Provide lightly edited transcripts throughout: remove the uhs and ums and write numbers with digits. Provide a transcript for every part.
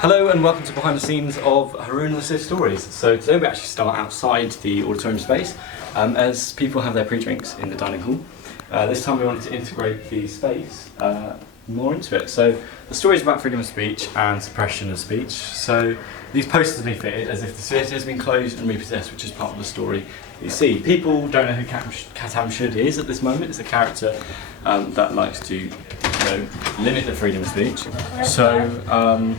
Hello and welcome to behind the scenes of Haroun and Stories. So today we actually start outside the auditorium space as people have their pre-drinks in the dining hall. This time we wanted to integrate the space more into it. So the story is about freedom of speech and suppression of speech. So these posters have been fitted as if the theatre has been closed and repossessed, which is part of the story. You see, people don't know who Haroun is at this moment. It's a character that likes to limit the freedom of speech. So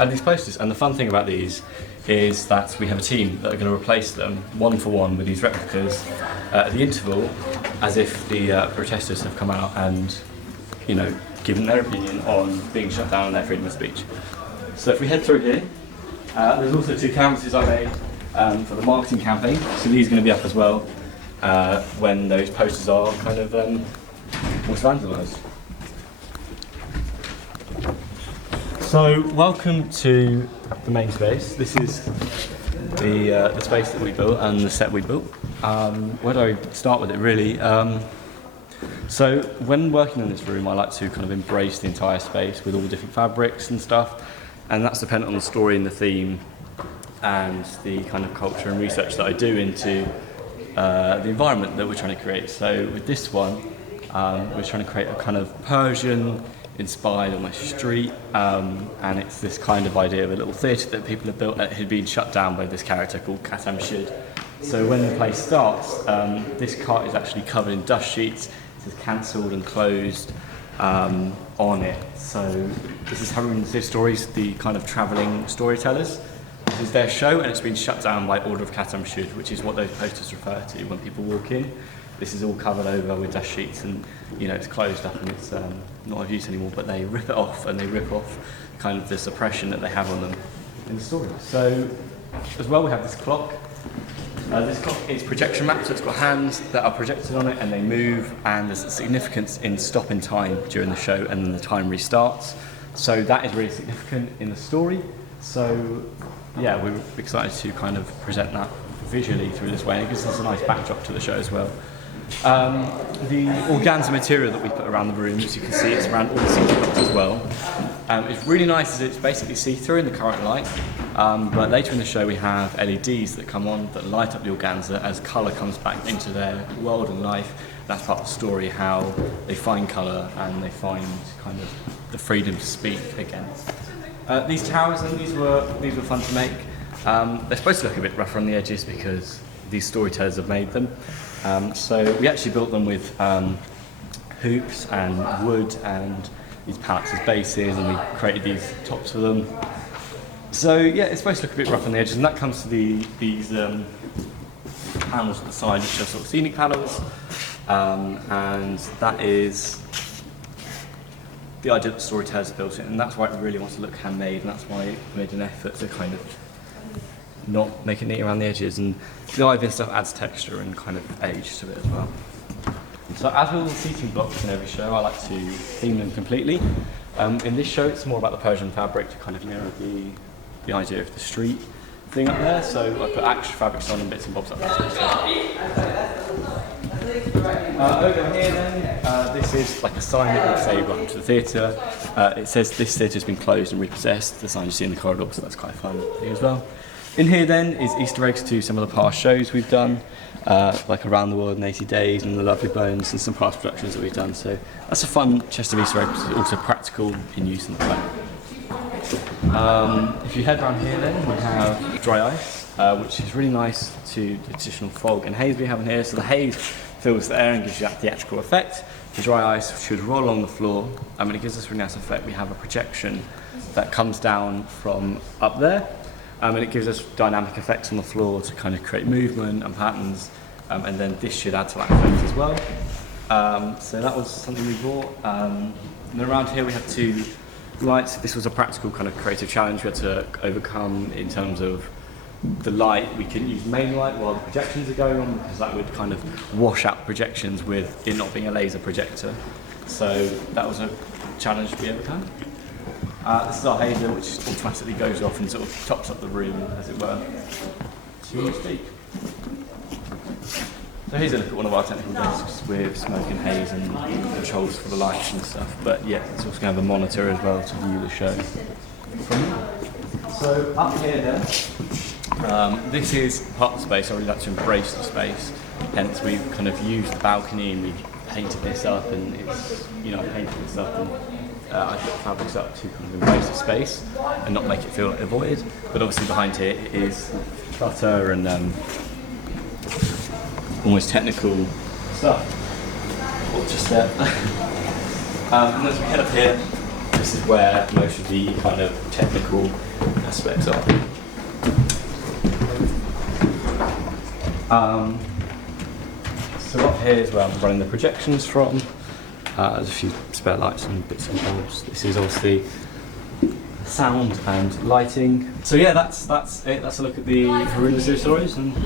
and these posters, and the fun thing about these is that we have a team that are going to replace them one for one with these replicas at the interval, as if the protesters have come out and, given their opinion on being shut down and their freedom of speech. So if we head through here, there's also two canvases I made for the marketing campaign. So these are going to be up as well when those posters are kind of almost vandalised. So, welcome to the main space. This is the space that we built and the set we built. Where do I start with it, really? So, when working in this room, I like to kind of embrace the entire space with all the different fabrics and stuff, and that's dependent on the story and the theme and the kind of culture and research that I do into the environment that we're trying to create. So, with this one, we're trying to create a kind of Persian inspired on my street, and it's this kind of idea of a little theatre that people have built that had been shut down by this character called Haroun. So when the play starts, this cart is actually covered in dust sheets. It says cancelled and closed on it. So this is Haroun's Stories, the kind of travelling storytellers. This is their show, and it's been shut down by order of Haroun, which is what those posters refer to when people walk in. This is all covered over with dust sheets, and it's closed up and it's not of use anymore, but they rip it off, and they rip off kind of the suppression that they have on them in the story. So as well, we have this clock. This clock is projection mapped, so it's got hands that are projected on it and they move, and there's a significance in stopping time during the show and then the time restarts. So that is really significant in the story. So yeah, we're excited to kind of present that visually through this way, and it gives us a nice backdrop to the show as well. The organza material that we put around the room, as you can see, it's around all the seating blocks as well. It's really nice as it's basically see-through in the current light, but later in the show we have LEDs that come on that light up the organza as colour comes back into their world and life. That's part of the story, how they find colour and they find kind of the freedom to speak again. These towers, and these were fun to make. They're supposed to look a bit rougher on the edges because these storytellers have made them. So we actually built them with hoops and wood and these pallets as bases, and we created these tops for them. So yeah, it's supposed to look a bit rough on the edges, and that comes to these panels at the side, which are sort of scenic panels, and that is the idea that the storytellers built it, and that's why it really wants to look handmade, and that's why it made an effort to kind of not make it neat around the edges, and the ivy and stuff adds texture and kind of age to it as well. So as with all the seating blocks in every show, I like to theme them completely. In this show it's more about the Persian fabric to kind of mirror the idea of the street thing up there, so I put extra fabrics on and bits and bobs up there. Over here then, this is like a sign that would say welcome to the theatre. It says this theatre's been closed and repossessed, the sign you see in the corridor, so that's quite a fun thing as well. In here then is Easter eggs to some of the past shows we've done, like Around the World in 80 Days and The Lovely Bones, and some past productions that we've done. So that's a fun chest of Easter eggs, also practical in use in the play. If you head around here then, we have dry ice, which is really nice to the traditional fog and haze we have in here. So the haze fills the air and gives you that theatrical effect. The dry ice should roll along the floor, and it gives us a really nice effect. We have a projection that comes down from up there. And it gives us dynamic effects on the floor to kind of create movement and patterns, and then this should add to that effect as well. So that was something we brought. And around here we have two lights. This was a practical kind of creative challenge we had to overcome in terms of the light. We couldn't use main light while the projections are going on because that would kind of wash out projections with it not being a laser projector. So that was a challenge we overcome. This is our hazer, which automatically goes off and sort of tops up the room, as it were, to speak. So here's a look at one of our technical desks with smoke and haze and controls for the lights and stuff. But yeah, it's also going to have a monitor as well to view the show from. So up here then, this is part of the space. I really like to embrace the space. Hence we've kind of used the balcony and we've painted this up, and it's, you know, I painted this up and I put the fabrics up to kind of embrace the space and not make it feel like a void. But obviously behind here is clutter and almost technical stuff. Or just there. And as we head up here, this is where most of the kind of technical aspects are. So up here is where I'm running the projections from. There's a few spare lights and bits and bobs. This is obviously sound and lighting. So yeah, that's it. That's a look at the Haroun Zoo stories. And